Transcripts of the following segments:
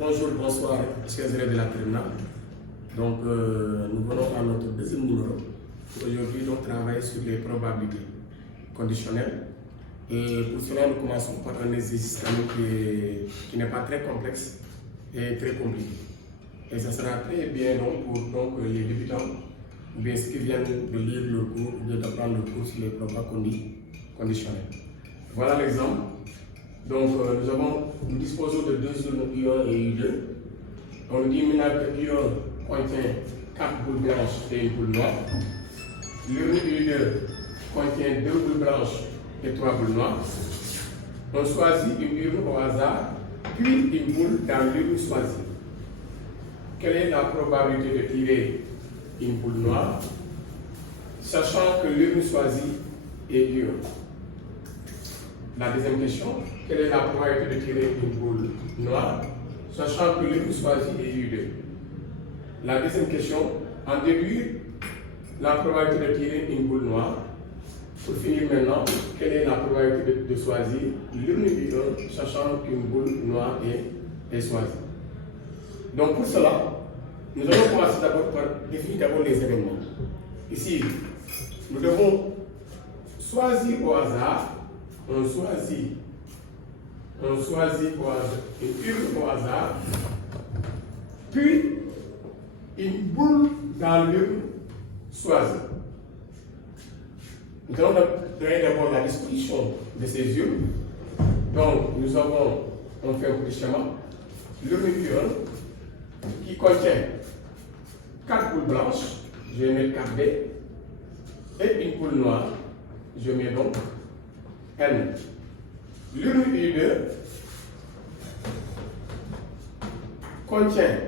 Bonjour, bonsoir, chers élèves de la terminale. Donc, nous venons à notre deuxième numéro. Aujourd'hui, nous travaillons sur les probabilités conditionnelles. Et pour cela, nous commençons par un exercice qui n'est pas très complexe et très compliqué. Et ça sera très bien pour les débutants ou bien ceux qui viennent de lire le cours ou d'apprendre le cours sur les probabilités conditionnelles. Voilà l'exemple. Donc, nous disposons de deux urnes U1 et U2. On nous dit maintenant que U1 contient 4 boules blanches et une boule noire. L'urne U2 contient 2 boules blanches et 3 boules noires. On choisit une urne au hasard, puis une boule dans l'urne choisie. Quelle est la probabilité de tirer une boule noire, sachant que l'urne choisie est U1? La deuxième question, quelle est la probabilité de tirer une boule noire, sachant que l'urne choisie est U2? La deuxième question, en déduire la probabilité de tirer une boule noire. Pour finir maintenant, quelle est la probabilité de choisir l'urne U1, sachant qu'une boule noire est choisie? Donc pour cela, nous allons commencer d'abord par définir les événements. Ici, nous devons choisir au hasard. On choisit au hasard une urne au hasard, puis une boule dans l'urne choisie. Nous allons donner d'abord la disposition de ces urnes. Donc, on fait un petit schéma. L'urne U1 qui contient 4 boules blanches, je vais mettre 4B, et une boule noire, je mets donc N. L'urne U2 contient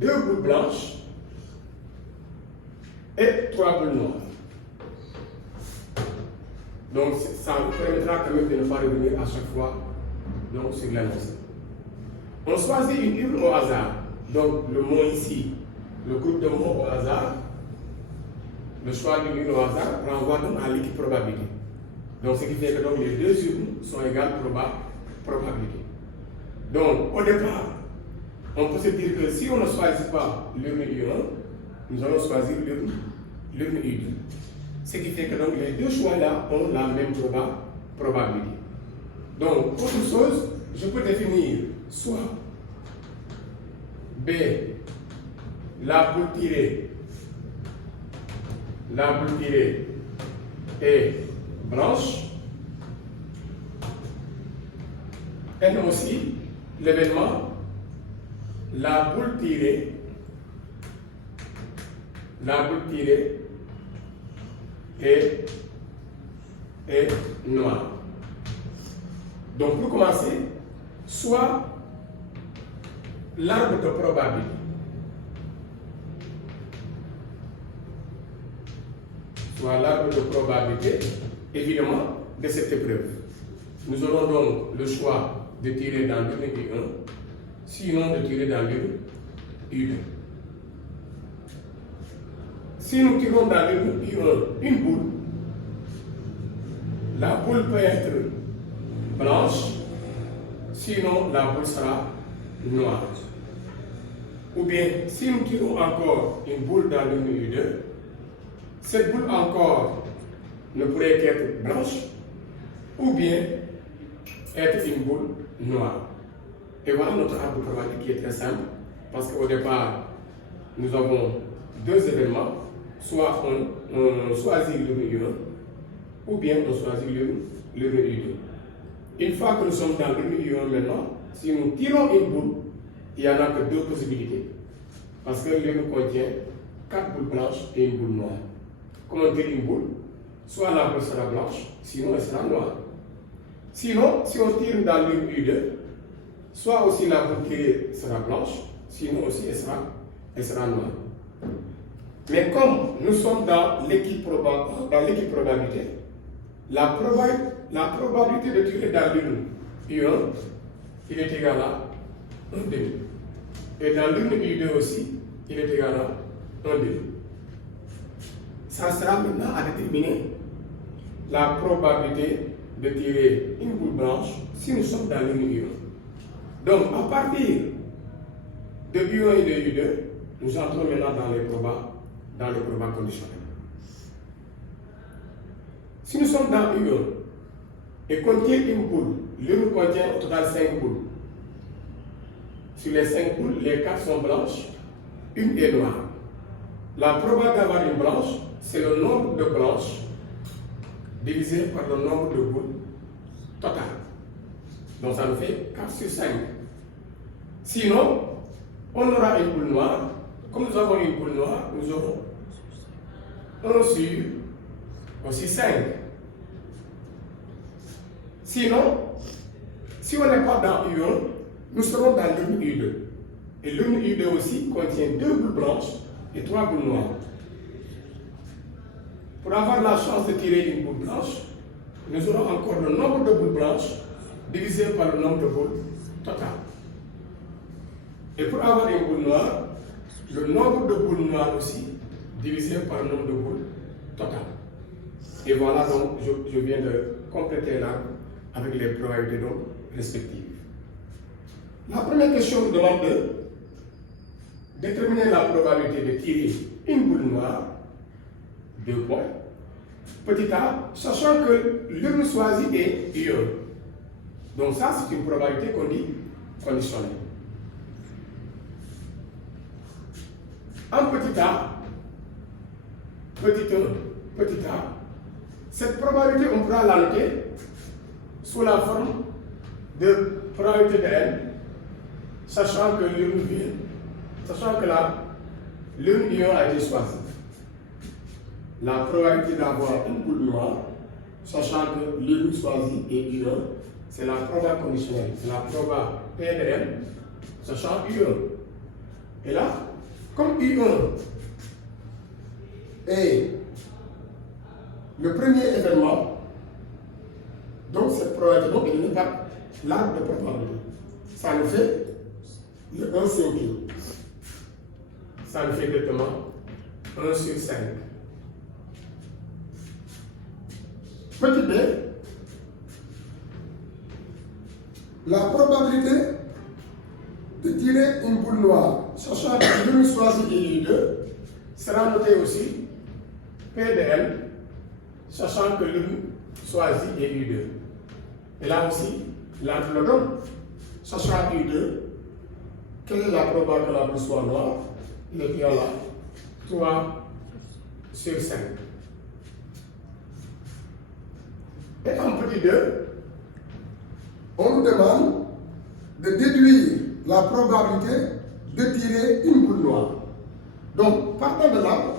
2 boules blanches et 3 boules noires. Donc ça nous permettra quand même de ne pas revenir à chaque fois sur l'annonce. On choisit une urne au hasard. Donc le mot ici, le groupe de mots au hasard, le choix d'une urne au hasard renvoie donc à l'équipe probabilité. Donc, ce qui fait que donc, les deux urnes sont égales probabilité. Donc, au départ, on peut se dire que si on ne choisit pas l'urne U1, nous allons choisir l'urne U2. Ce qui fait que donc, les deux choix-là ont la même probabilité. Donc, autre chose, je peux définir soit B, la boule tirée est blanche, et aussi l'événement, la boule tirée est noire. Donc pour commencer, soit l'arbre de probabilité. Évidemment, de cette épreuve. Nous aurons donc le choix de tirer dans l'urne U1, sinon de tirer dans l'urne U2. Si nous tirons dans l'urne U1 une boule, la boule peut être blanche, sinon la boule sera noire. Ou bien, si nous tirons encore une boule dans l'urne U2, cette boule encore ne pourrait qu'être blanche ou bien être une boule noire. Et voilà notre arbre de probabilité qui est très simple parce qu'au départ, nous avons deux événements, soit on choisit l'urne U1 ou bien on choisit l'urne U2. Une fois que nous sommes dans l'urne U1 maintenant, si nous tirons une boule, il n'y en a que deux possibilités parce que l'urne contient 4 boules blanches et une boule noire. Comme on tire une boule, soit la boule sera blanche, sinon elle sera noire. Sinon, si on tire dans l'urne U2, soit aussi la boule tirée sera blanche, sinon aussi elle sera noire. Mais comme nous sommes dans l'équipe probabilité, la probabilité de tirer dans l'urne U1, il est égal à 1 demi. Et dans l'urne U2 aussi, il est égal à 1 demi. Ça sera maintenant à déterminer la probabilité de tirer une boule blanche si nous sommes dans l'urne U1. Donc, à partir de U1 et de U2, nous entrons maintenant dans les probas conditionnels. Si nous sommes dans U1 et contient une boule, l'une contient au total 5 boules. Sur les 5 boules, les 4 sont blanches, une est noire. La probabilité d'avoir une blanche, c'est le nombre de blanches divisé par le nombre de boules total. Donc ça nous fait 4 sur 5. Sinon, on aura une boule noire. Comme nous avons une boule noire, nous aurons 1 sur aussi 5. Sinon, si on n'est pas dans U1, nous serons dans l'une U2. Et l'une U2 aussi contient 2 boules blanches et 3 boules noires. Pour avoir la chance de tirer une boule blanche, nous aurons encore le nombre de boules blanches divisé par le nombre de boules total. Et pour avoir une boule noire, le nombre de boules noires aussi divisé par le nombre de boules total. Et voilà donc, je viens de compléter l'arbre avec les probabilités donc respectives. La première question nous demande de déterminer la probabilité de tirer une boule noire, 2 points, petit a, sachant que l'une choisie est U1. Donc ça, c'est une probabilité qu'on dit conditionnelle. En petit a, petit 1, petit a, cette probabilité, on pourra la noter sous la forme de probabilité de n, sachant que l'une U1 a été choisie. La probabilité d'avoir une boule noire, sachant que l'une choisie est U1, c'est la probabilité conditionnelle, c'est la probabilité P de n, sachant U1. Et là, comme U1 est le premier événement, donc cette probabilité donc elle n'est pas l'arbre de probabilité. Ça nous fait le 1 cinquième. Ça nous fait exactement 1 sur 5. Petit b, la probabilité de tirer une boule noire, sachant que l'une choisie est U2, sera notée aussi P de n, sachant que l'une choisie est U2. Et là aussi, l'arbre le donne, sachant U2, quelle est la probabilité que la boule soit noire? Il est bien là, 3 sur 5. Et en petit 2, on nous demande de déduire la probabilité de tirer une boule noire. Donc, partant de là,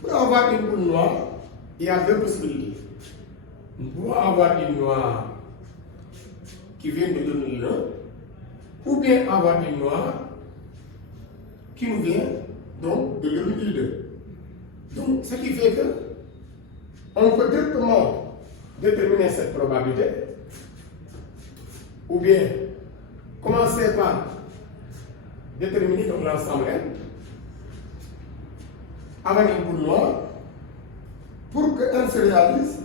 pour avoir une boule noire, il y a 2 possibilités. Nous pouvons avoir une noire qui vient de l'une U1, ou bien avoir une noire qui nous vient donc de l'une U2. Donc, ce qui fait que on peut directement déterminer cette probabilité, ou bien commencer par déterminer donc l'ensemble n avec une boule noire. Pour que n se réalise,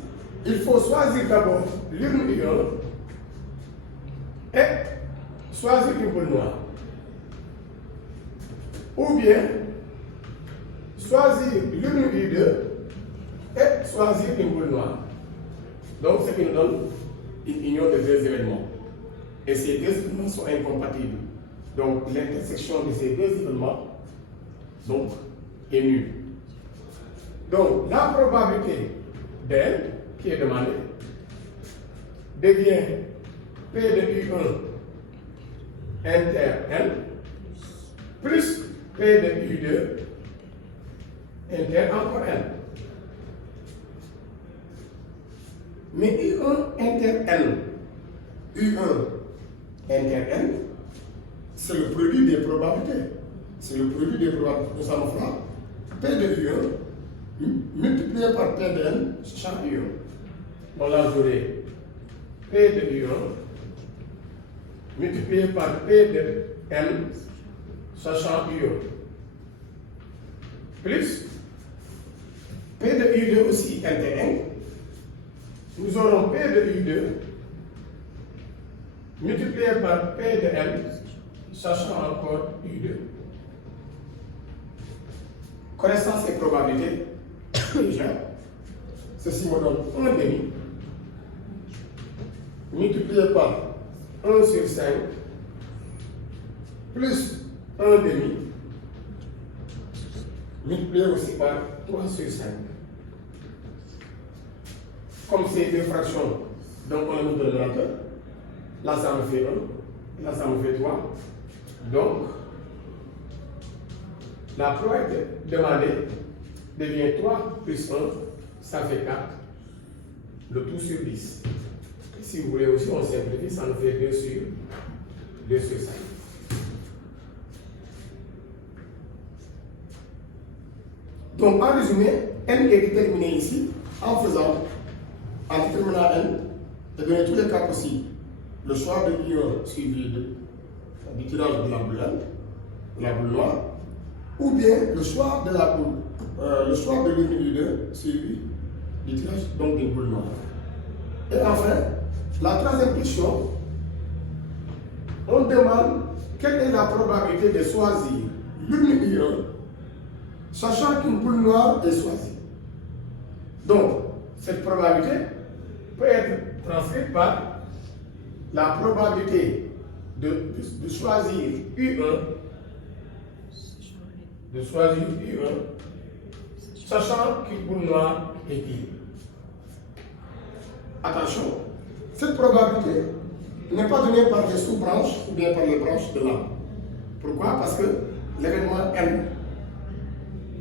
il faut choisir d'abord l'une U1 et choisir une boule noire. Ou bien choisir l'une U2 et choisir une boule noire. Donc, ce qui nous donne une union de 2 événements. Et ces 2 événements sont incompatibles. Donc, l'intersection de ces 2 événements donc, est nulle. Donc, la probabilité d'N, qui est demandée, devient P de U1 inter N plus P de U2 inter encore N. Mais U1 inter N, c'est le produit des probabilités. C'est le produit des probabilités. Nous allons faire P de U1 multiplié par P de N sachant U1. Donc là, j'aurai P de U1 multiplié par P de N sachant U1. Plus P de U2 aussi inter N. Nous aurons P de U2 multiplié par P de N sachant encore U2. Connaissant ces probabilités, déjà, ceci me donne 1 demi multiplié par 1 sur 5 plus 1 demi multiplié aussi par 3 sur 5. Comme c'est deux fractions, donc on a mis de dénominateur. Là, ça me fait 1, là, ça me fait 3. Donc, la probabilité demandée devient 3 plus 1, ça fait 4. Le tout sur 10. Si vous voulez aussi, on simplifie, ça nous fait 2 sur 5. Donc, en résumé, n est déterminé ici en déterminant n et donner tous les cas possibles. Le choix de I1 suivi du tirage de la boule N, de la boule noire, ou bien le choix de la boule, le choix de l'une I2 suivi du tirage donc d'une boule noire. Et enfin, la troisième question, on demande quelle est la probabilité de choisir l'une I1 sachant qu'une boule noire est choisie. Donc, cette probabilité peut être transcrite par la probabilité de choisir U1, sachant qu'une boule noire est libre. Attention, cette probabilité n'est pas donnée par des sous-branches ou bien par les branches de l'arbre. Pourquoi? Parce que l'événement N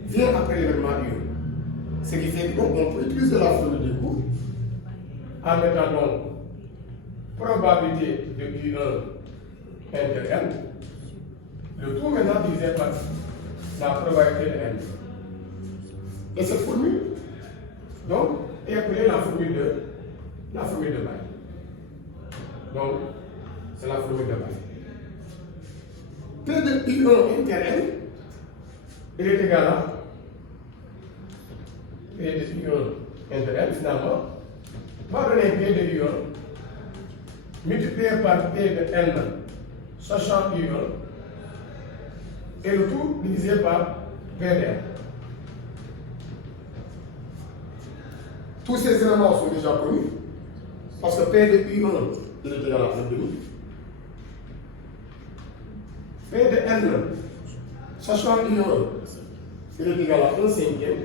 vient après l'événement U. Ce qui fait qu'on peut utiliser la formule du coup en mettant donc probabilité de U1 inter N, le tout maintenant divisé par la probabilité de N. Et cette formule, donc, est appelée la formule de Bayes. Donc, c'est la formule de Bayes. P de U1 inter N, il est égal à P de U1 inter N, finalement, va donner P de U1 multiplié par P de N, sachant U1, et le tout divisé par P de N. Tous ces éléments sont déjà connus, parce que P de U1, il est égal à 1 demi. P de N, sachant U1, il est égal à 1 cinquième.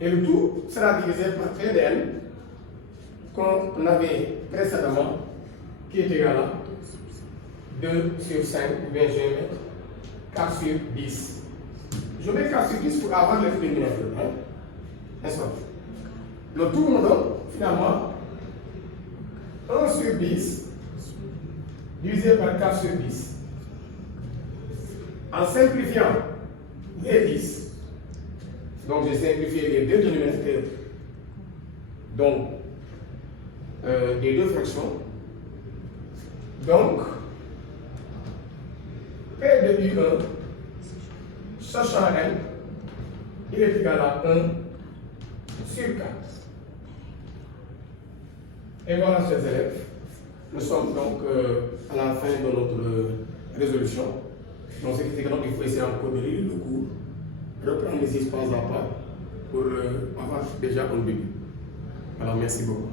Et le tout sera divisé par P de N, qu'on avait précédemment, qui est égal à 2 sur 5, ou bien je vais mettre 4 sur 10. Je mets 4 sur 10 pour avoir le dénominateur. N'est-ce pas? Le tout me donne finalement 1 sur 10 divisé par 4 sur 10. En simplifiant les 10, donc j'ai simplifié les deux dénominateurs, donc des deux fractions. Donc, P de U1, sachant N, il est égal à 1 sur 4. Et voilà, chers élèves, nous sommes donc à la fin de notre résolution. Donc, ce qui fait que il faut essayer encore de lire le cours, reprendre les espaces à part pour avoir déjà un début. Alors, merci beaucoup.